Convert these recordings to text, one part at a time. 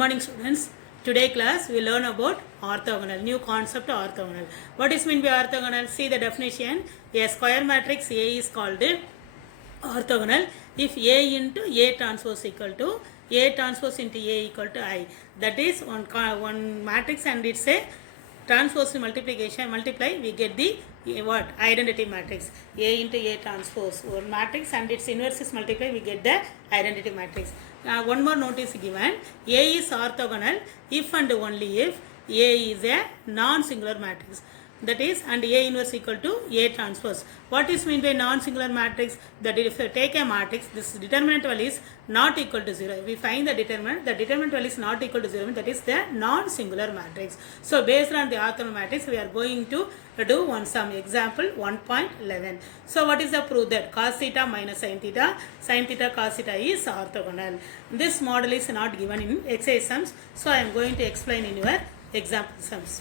morning students. Today class we learn about orthogonal, new concept orthogonal. What is meant by orthogonal? See the definition. A square matrix A is called orthogonal if A into A transpose equal to A transpose into A equal to I. That is one matrix and it's a transpose multiply we get the what identity matrix. A into A transpose one matrix and its inverse is multiply we get the identity matrix. One more note is given. A is orthogonal if and only if A is a non-singular matrix, that is, and A inverse equal to A transpose. What is meant by non-singular matrix? That if you take a matrix, this determinant value is not equal to 0. If we find the determinant value is not equal to 0, that is the non-singular matrix. So based on the orthogonal matrix, we are going to do one sum. Example 1.11. So what is the proof? That cos theta minus sin theta cos theta is orthogonal. This model is not given in exercise sums, so I am going to explain in your example sums.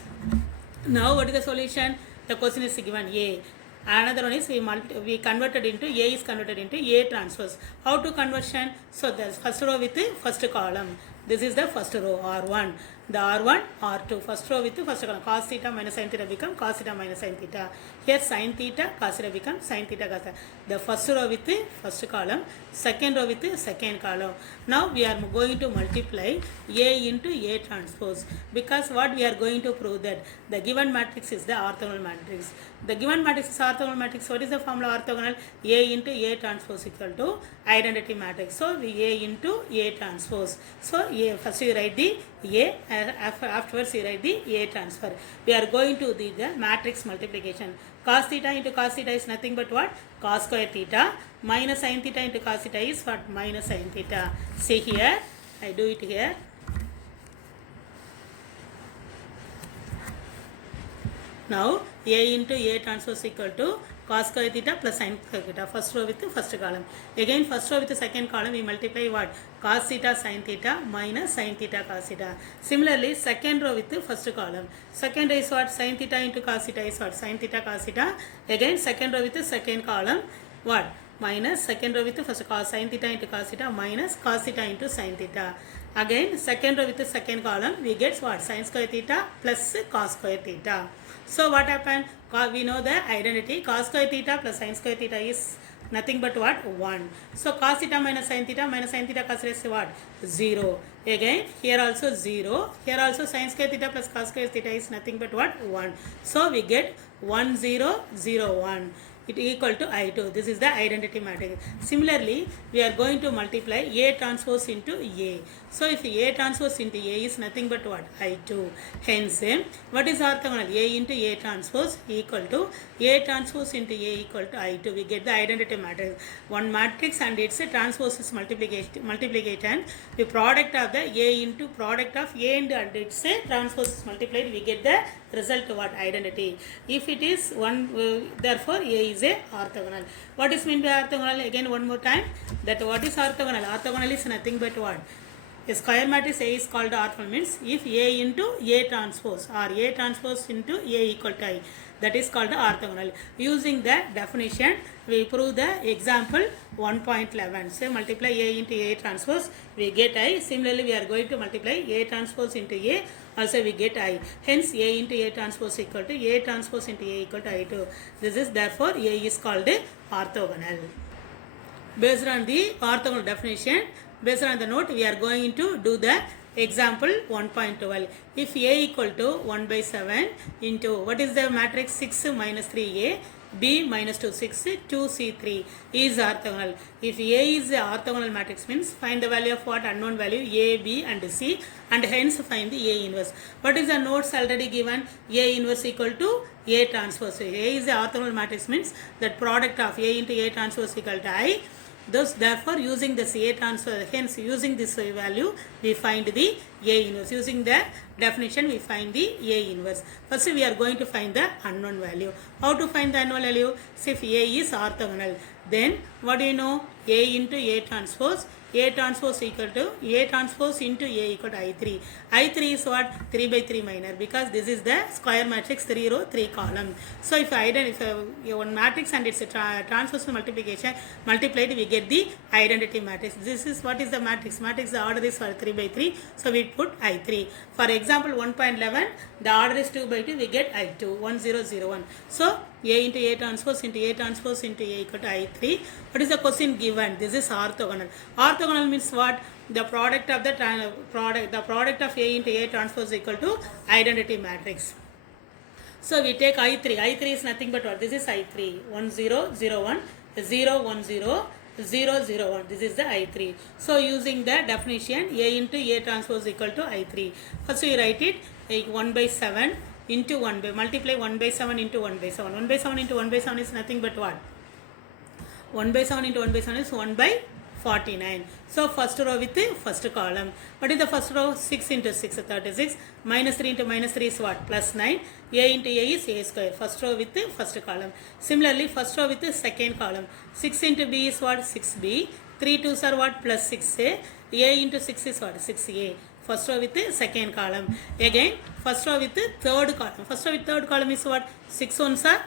Now what is the solution? The question is given A. Another one is we converted into A is converted into A transpose. How to conversion? So the first row with the first column. This is the first row R1. The R1, R2. First row with the first column. Cos theta minus sin theta become cos theta minus sin theta. Here sin theta cos theta become sin theta cos theta. The first row with the first column. Second row with the second column. Now we are going to multiply A into A transpose. Because what we are going to prove that the given matrix is the orthogonal matrix. The given matrix is orthogonal matrix. What is the formula orthogonal? A into A transpose equal to identity matrix. So we A into A transpose. So A, first you write the A, afterwards you write the A transfer. We are going to do the matrix multiplication. Cos theta into cos theta is nothing but what? Cos square theta. Minus sin theta into cos theta is what? Minus sin theta. See here, I do it here. Now A into A transpose equal to cos square theta plus sin square theta. First row with the first column. Again first row with the second column we multiply what? Cos theta sin theta minus sin theta cos theta. Similarly second row with the first column. Second row is what? Sin theta into cos theta is what? Sin theta cos theta. Again second row with the second column what? Minus second row with the first cos sin theta into cos theta minus cos theta into sin theta. Again second row with the second column we get what? Sin square theta plus cos square theta. So what happened? We know the identity. Cos square theta plus sin square theta is nothing but what? 1. So cos theta minus sin theta cos theta is what? 0. Again here also 0. Here also sin square theta plus cos square theta is nothing but what? 1. So we get 1 0 0 1. It equal to I2. This is the identity matrix. Similarly, we are going to multiply A transpose into A. So if A transpose into A is nothing but what? I2. Hence, what is orthogonal? A into A transpose equal to A transpose into A equal to I2. We get the identity matrix. One matrix and its transpose is multiplication. The product of the A into product of A and its transpose is multiplied. We get the result what? Identity. If it is one, therefore A is a orthogonal. What is meant by orthogonal? Again one more time. That what is orthogonal? Orthogonal is nothing but what? A square matrix A is called orthogonal means if A into A transpose or A transpose into A equal to I. That is called the orthogonal. Using the definition, we prove the example 1.11. So multiply A into A transpose, we get I. Similarly, we are going to multiply A transpose into A, also we get I. Hence, A into A transpose equal to A transpose into A equal to I2. This is therefore A is called a orthogonal. Based on the orthogonal definition, based on the note, we are going to do the example 1.12. If A equal to 1 by 7 into what is the matrix 6 minus 3A, B minus 2 6 2C3 is orthogonal. If A is the orthogonal matrix means find the value of what? Unknown value A, B and C and hence find the A inverse. What is the notes already given? A inverse equal to A transpose. So A is the orthogonal matrix means that product of A into A transpose equal to I. Thus, therefore, using this A transfer, hence using this value, we find the A inverse. Using the definition, we find the A inverse. First, we are going to find the unknown value. How to find the unknown value? See, if A is orthogonal, Then what do you know? A into A transpose. A transpose equal to A transpose into A equal to I3. I3 is what? 3 by 3 minor, because this is the square matrix, 3 row 3 column. So if I identify one matrix and its transpose multiplication multiplied, we get the identity matrix. This is what is the matrix? Matrix, the order is for 3 by 3, so we put I3. For example 1.11, the order is 2 by 2, we get I2, 1001. So A into A transpose into A transpose into A equal to I3. What is the question given? This is orthogonal. Orthogonal means what? The product of the product of A into A transpose equal to identity matrix. So we take I3. I3 is nothing but what? This is I3. 1001 010 001. This is the I3. So using the definition, A into A transpose equal to I3. First we write it like 1 by 7 into 1 by, multiply 1 by 7 into 1 by 7. 1 by 7 into 1 by 7 is nothing but what? 1 by 7 into 1 by 7 is 1 by 49. So first row with the first column. What is the first row? 6 into 6, 36. Minus 3 into minus 3 is what? Plus 9. A into A is A square. First row with the first column. Similarly, first row with the second column. 6 into B is what? 6B. 3 2s are what? Plus 6A. A into 6 is what? 6A. First row with the second column. Again, first row with the third column. First row with third column is what? 6 1s are,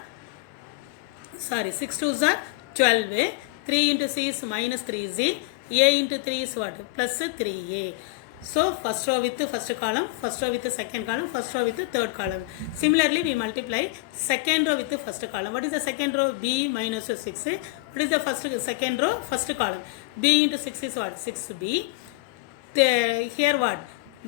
6 2s are 12A. 3 into C is minus 3Z. A into 3 is what? Plus 3A. So first row with the first column, first row with the second column, first row with the third column. Similarly, we multiply second row with the first column. What is the second row? B minus 6. What is the second row? First column. B into 6 is what? 6B. Here what?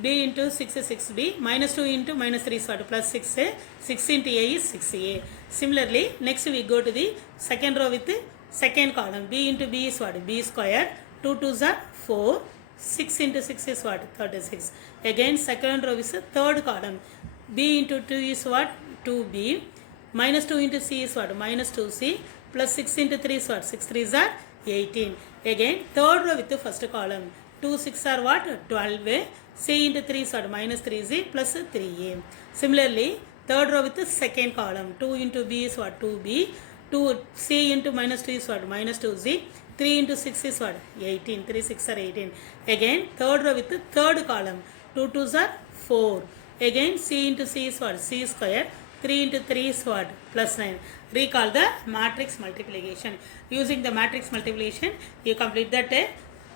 B into 6 is 6B. Minus 2 into minus 3 is what? Plus 6A. 6 into A is 6A. Similarly, next we go to the second row with the second column. B into B is what? B square. 2 2s are 4. 6 into 6 is what? 36. Again, second row is the third column. B into 2 is what? 2B. Minus 2 into C is what? Minus 2C. Plus 6 into 3 is what? 6 3s are 18. Again, third row with the first column. 2 6 are what? 12A. C into 3 is what? Minus 3Z plus 3A. Similarly, third row with the second column. 2 into B is what? 2B. 2 C into minus 2 is what? Minus 2Z. 3 into 6 is what? 18. 3 6 are 18. Again, third row with the third column. 2 2s are 4. Again, C into C is what? C square. 3 into 3 is what? Plus 9. Recall the matrix multiplication. Using the matrix multiplication, you complete that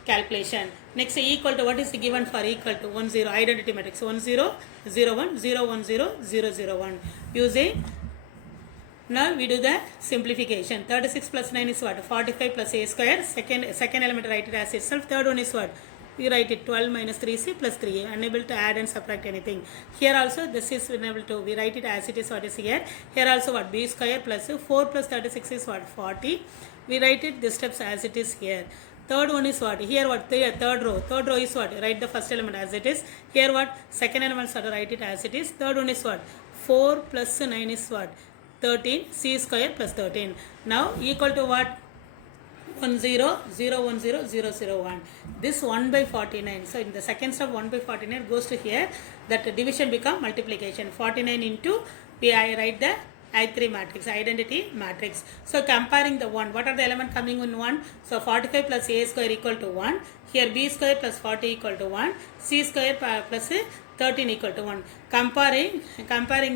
calculation. Next, equal to, what is given for equal to? 1 0. Identity matrix. 1 0 0 1 0 1 0 0 0 1. Using, now we do the simplification. 36 plus 9 is what? 45 plus A square. Second element, write it as itself. Third one is what? We write it 12 minus 3C plus 3A. Unable to add and subtract anything. Here also this is unable to. We write it as it is, what is here. Here also what? B square plus 4 plus 36 is what? 40. We write it the steps as it is here. Third one is what? Here what? Third row. Third row is what? Write the first element as it is. Here what? Second element, so write it as it is. Third one is what? 4 plus 9 is what? 13. C square plus 13. Now equal to what? 1 0 0 1 0 0 0 1. This 1 by 49. So in the second step, 1 by 49 goes to here. That division become multiplication. 49 into, I write the I3 matrix, identity matrix. So comparing the 1, what are the elements coming in 1? So 45 plus A square equal to 1. Here B square plus 40 equal to 1. C square plus 13 equal to 1. Comparing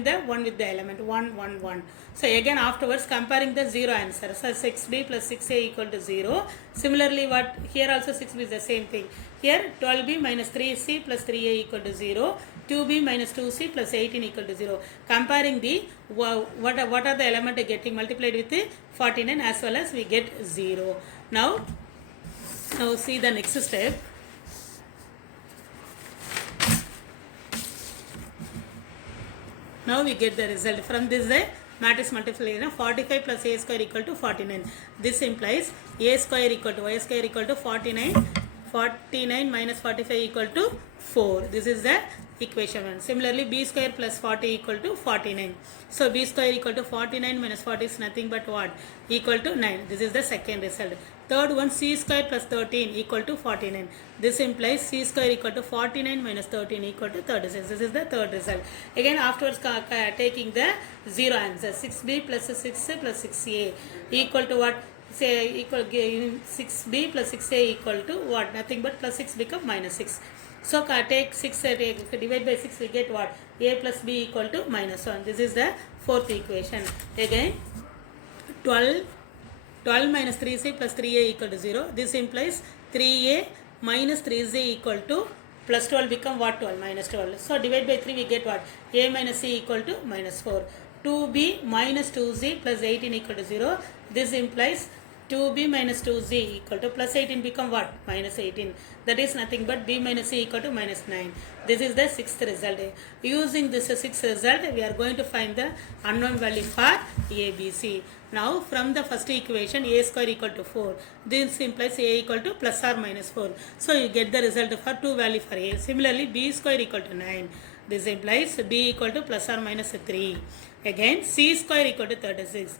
the 1 with the element 1 1 1. So again afterwards comparing the 0 answer. So 6B plus 6A equal to 0. Similarly what? Here also 6B is the same thing. Here 12B minus 3C plus 3A equal to 0. 2B minus 2C plus 18 equal to 0. Comparing the what are the element getting multiplied with the 49 as well as we get 0. Now see the next step. Now we get the result from this matrix multiplication. 45 plus A square equal to 49. This implies A square equal to Y square equal to 49. 49 minus 45 equal to 4. This is the equation 1. Similarly, B square plus 40 equal to 49. So B square equal to 49 minus 40 is nothing but what? Equal to 9. This is the second result. Third one, C square plus 13 equal to 49. This implies C square equal to 49 minus 13 equal to 36. This is the third result. Again afterwards taking the 0 answer. 6B plus 6 plus 6A equal to what? say equal 6b plus 6a equal to what? Nothing but plus 6 become minus 6. So take 6, divide by 6, we get what? A plus b equal to minus 1. This is the fourth equation. Again 12 minus 3c plus 3a equal to 0. This implies 3a minus 3z equal to plus 12 become what? 12 minus 12. So divide by 3, we get what? A minus c equal to minus 4. 2b minus 2z plus 18 equal to 0. This implies 2b minus 2z equal to plus 18 become what? Minus 18. That is nothing but b minus c equal to minus 9. This is the sixth result. Using this sixth result, we are going to find the unknown value for a, b, c. Now from the first equation, a square equal to 4. This implies a equal to plus or minus 4. So you get the result for two value for a. Similarly, b square equal to 9. This implies b equal to plus or minus 3. Again, c square equal to 36.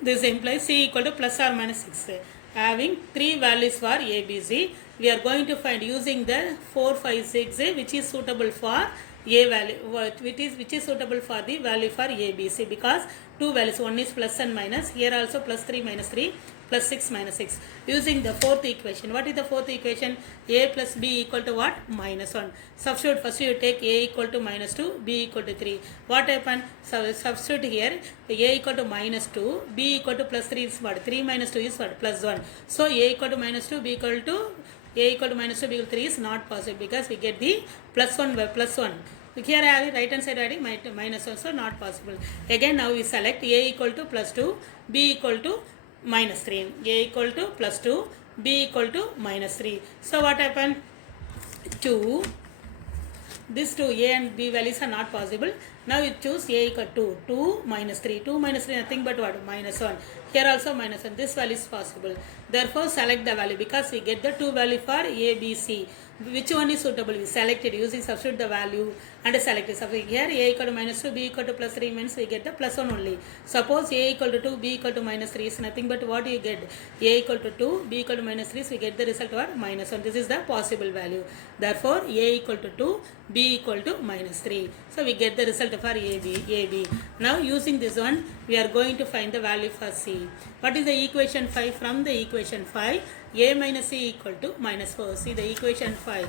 This implies c equal to plus or minus 6. Having three values for a, b, c, we are going to find using the 4, 5, 6, which is suitable for a value, which is suitable for the value for a, b, c, because two values, one is plus and minus, here also plus 3 minus 3 plus 6 minus 6. Using the fourth equation, what is the fourth equation? A plus b equal to what? Minus 1. Substitute, first you take a equal to minus 2, b equal to 3. What happened? So substitute here, a equal to minus 2, b equal to plus 3 is what? 3 minus 2 is what? Plus 1. So a equal to minus 2, b equal to a equal to minus 2, b equal to 3 is not possible because we get the plus 1 by plus 1. Here I have right hand side adding minus 1, so not possible. Again now we select a equal to plus 2, b equal to minus 3. A equal to plus 2, b equal to minus 3. So what happened? 2. These two a and b values are not possible. Now we choose a equal to 2 minus 3. 2 minus 3 nothing but what? Minus 1. Here also minus 1. This value is possible. Therefore select the value because we get the two value for a, b, c. Which one is suitable? We selected using substitute the value and select it. Suppose here a equal to minus 2, b equal to plus 3 means we get the plus 1 only. Suppose a equal to 2, b equal to minus 3 is nothing but what you get? A equal to 2, b equal to minus 3, so we get the result what? Minus 1. This is the possible value. Therefore a equal to 2, b equal to minus 3. So we get the result for AB. Now using this one, we are going to find the value for C. What is the equation 5? From the equation 5, a minus c equal to minus 4. See the equation 5.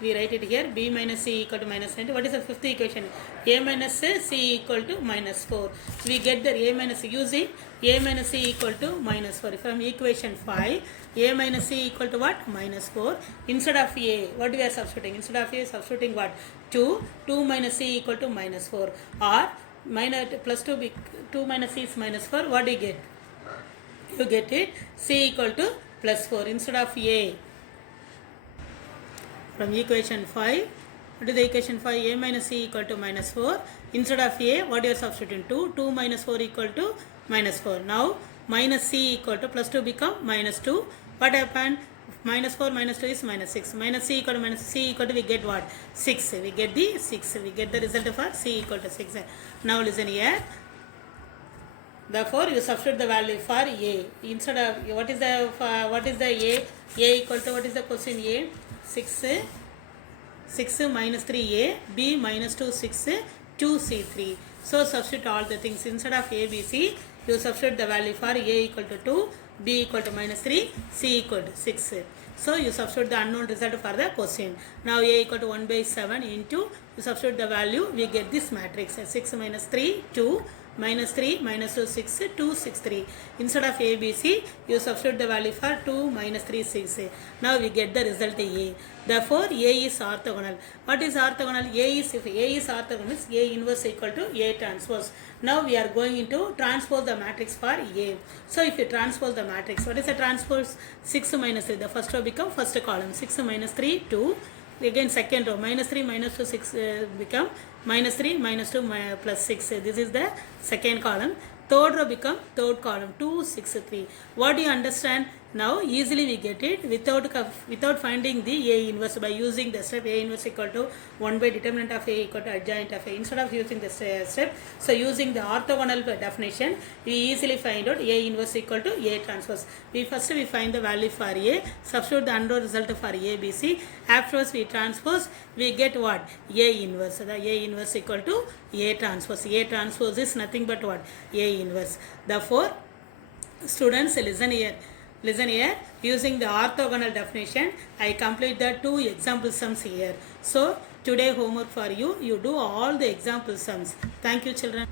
We write it here, b minus c equal to minus 9. What is the fifth equation? A minus c equal to minus 4. We get the a minus c using a minus c equal to minus 4. From equation 5, a minus c equal to what? Minus 4. Instead of a, what we are substituting? Instead of a, substituting what? 2. 2 minus c equal to minus 4. Or minus plus 2, 2 minus c is minus 4. What do you get? You get it c equal to plus 4 instead of a. From equation 5, what is the equation 5? A minus c equal to minus 4. Instead of a, what you are substituting? 2. 2 minus 4 equal to minus 4. Now minus c equal to plus 2 become minus 2. What happened? Minus 4 minus 2 is minus 6. Minus c equal to minus c equal to we get what? 6. We get the 6. We get the result for c equal to 6. Now listen here. Therefore, you substitute the value for a. Instead of what is the a? A equal to what is the question? A 6 minus 3a, b minus 2 6 2c3. So substitute all the things instead of a, b, c. You substitute the value for a equal to 2, b equal to minus 3, c equal to 6. So you substitute the unknown result for the question. Now a equal to 1 by 7 into you substitute the value. We get this matrix 6 minus 3 2. Minus 3, minus 2, 6, 2, 6, 3. Instead of a, b, c, you substitute the value for 2, minus 3, 6. Now we get the result a. Therefore, a is orthogonal. What is orthogonal? A is, if a is orthogonal, means a inverse equal to a transpose. Now we are going into transpose the matrix for a. So if you transpose the matrix, what is the transpose? 6 minus 3. The first row become first column. 6 minus 3, 2. Again second row, minus 3 minus 2 6 become minus 3 minus 2 plus 6. This is the second column. Third row become third column 2 6 3. What do you understand? Now easily we get it without finding the a inverse by using the step a inverse equal to 1 by determinant of a equal to adjoint of a. Instead of using the step, so using the orthogonal definition, we easily find out a inverse equal to a transpose. We find the value for a, substitute the unknown result for a, b, c. Afterwards we transpose, we get what? A inverse. So the a inverse equal to a transpose. A transpose is nothing but what? A inverse. Therefore Students, listen here. Listen here. Using the orthogonal definition, I complete the 2 example sums here. So, today homework for you. You do all the example sums. Thank you, children.